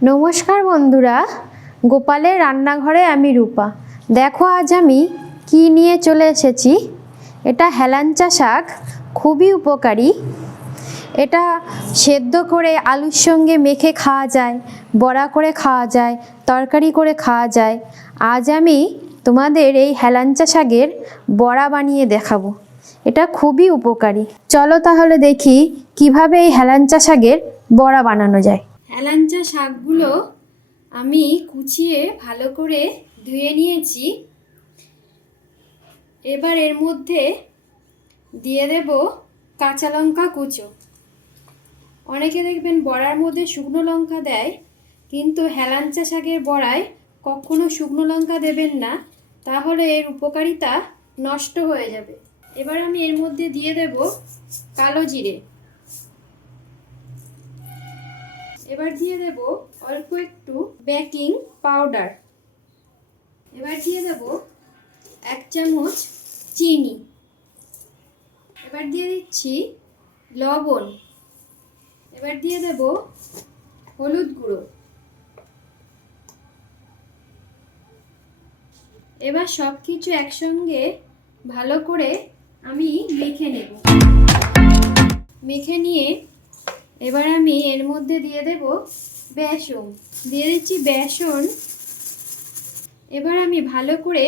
नमस्कार बंधुरा गोपालेर रान्नाघरे आमी रूपा। देखो आज आमी कि निये चले एसेछि। एटा हेलांचा शाक, खूबই उपकारी। এটা সেদ্ধ করে আলুর সঙ্গে মেখে খাওয়া যায়, বড়া করে খাওয়া যায়, তরকারি করে খাওয়া যায়। আজ আমি তোমাদের এই হেলাঞ্চা শাকের বড়া বানিয়ে দেখাবো। এটা খুবই উপকারী। চলো তাহলে দেখি কিভাবে এই হেলাঞ্চা শাকের বড়া বানানো যায়। হেলাঞ্চা শাকগুলো আমি কুচিয়ে ভালো করে ধুয়ে নিয়েছি। এবার এর মধ্যে দিয়ে দেব কাঁচা লঙ্কা কুচো। অনেকে দেখবেন বড়ার মধ্যে শুকনো লঙ্কা দেয়, কিন্তু হেলাঞ্চা শাকের বড়ায় কখনো শুকনো লঙ্কা দেবেন না, তাহলে এর উপকারিতা নষ্ট হয়ে যাবে। এবার আমি এর মধ্যে দিয়ে দেব কালো জিরে। এবার দিয়ে দেব অল্প একটু বেকিং পাউডার। এবার দিয়ে দেব 1 চামচ চিনি। এবার দিয়ে দিচ্ছি লবণ। এবার দিয়ে দেব হলুদ গুঁড়ো। এবার সব কিছু একসঙ্গে ভালো করে আমি মেখে নেব। মেখে নিয়ে এবার আমি এর মধ্যে দিয়ে দেব বেসন। দিয়ে দিচ্ছি বেসন। এবার আমি ভালো করে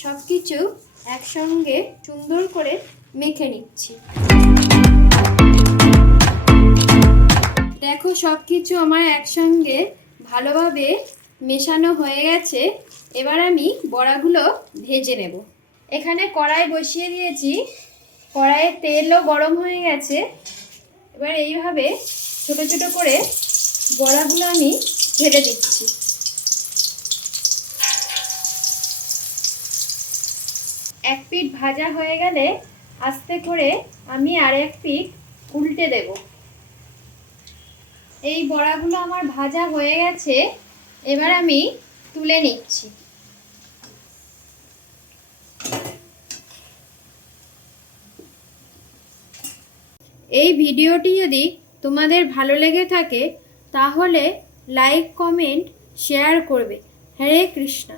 সব কিছু একসঙ্গে সুন্দর করে মেখে নিচ্ছি। দেখো সব কিছু আমার একসঙ্গে ভালোভাবে মেশানো হয়ে গেছে। এবার আমি বড়াগুলো ভেজে নেব। এখানে কড়াই বসিয়ে দিয়েছি, কড়াইয়ে তেলও গরম হয়ে গেছে। এবার এইভাবে ছোট ছোট করে বড়াগুলো আমি ঢেলে দিচ্ছি। এক পিঠ ভাজা হয়ে গেলে আস্তে করে আমি আরেক পিঠ উল্টে দেব। এই বড়াগুলো আমার ভাজা হয়ে গেছে, এবার আমি তুলে নিচ্ছি। এই ভিডিওটি যদি তোমাদের ভালো লেগে থাকে তাহলে লাইক, কমেন্ট, শেয়ার করবে। হরে কৃষ্ণ।